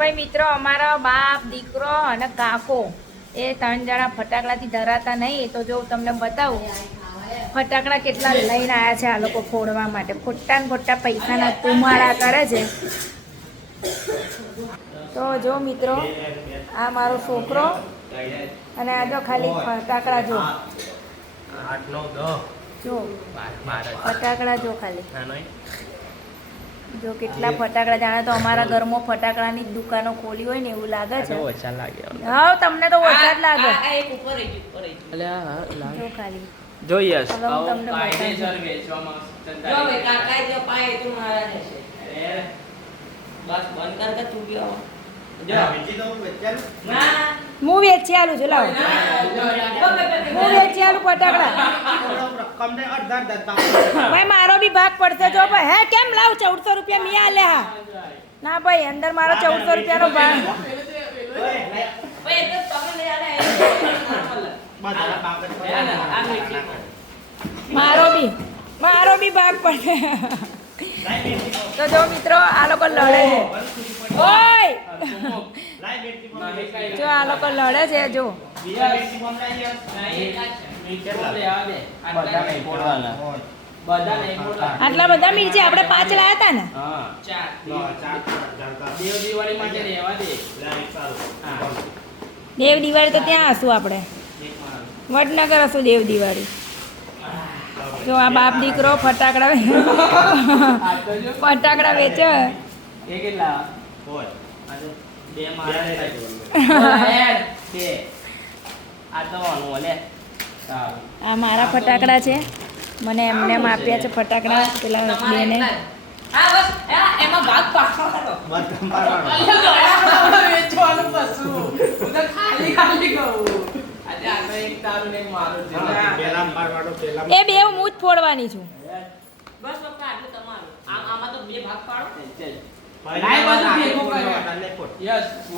ભાઈ મિત્રો, અમારા બાપ, દીકરો અને કાકો એ 3 જણા ફટાકડાથી ધરાતા નહીં. એ તો જો તમને બતાવું ફટાકડા કેટલા લઈને આવ્યા છે આ લોકો ફોડવા માટે. ખોટા ને ખોટા પૈસાના તુમાડા કરે છે. તો જો મિત્રો, આ મારો છોકરો અને આ જો ખાલી ફટાકડા જો ફટાકડા જો ખાલી જો કેટલા ફટાકડા. જાણે તો અમારા ઘરમાં ફટાકડાની દુકાનો ખોલી હોય ને એવું લાગે છે. હા, તમને તો ઓછા જ લાગે. જો ખાલી જોઈએ હું વેચી આલું છું. લાવો, હું વેચી આલું ફટાકડા. ભાઈ મારો બી ભાગ પડશે. જો ભાઈ, હે કેમ લાવ 1400 રૂપિયા મી આલે. હા ના ભાઈ, અંદર મારો 1400 રૂપિયાનો ભાગ. મારો બી ભાગ પડશે. તો જો મિત્રો, આ લોકો લડે છે. ઓય જો આ લોકો લડે છે. જો આટલા બધા મિર્ચી આપણે 5 લાયા હતા ને. દેવ દિવાળી તો ત્યાં હશું આપણે. વડનગર હશું દેવ દિવાળી. જો આ બાપ દીકરો ફટાકડા વેચે. આ મારા ફટાકડા છે. મને એમને આપ્યા છે ફટાકડા પેલા બેને. એ બે હું જ ફોડવાની છું. બસ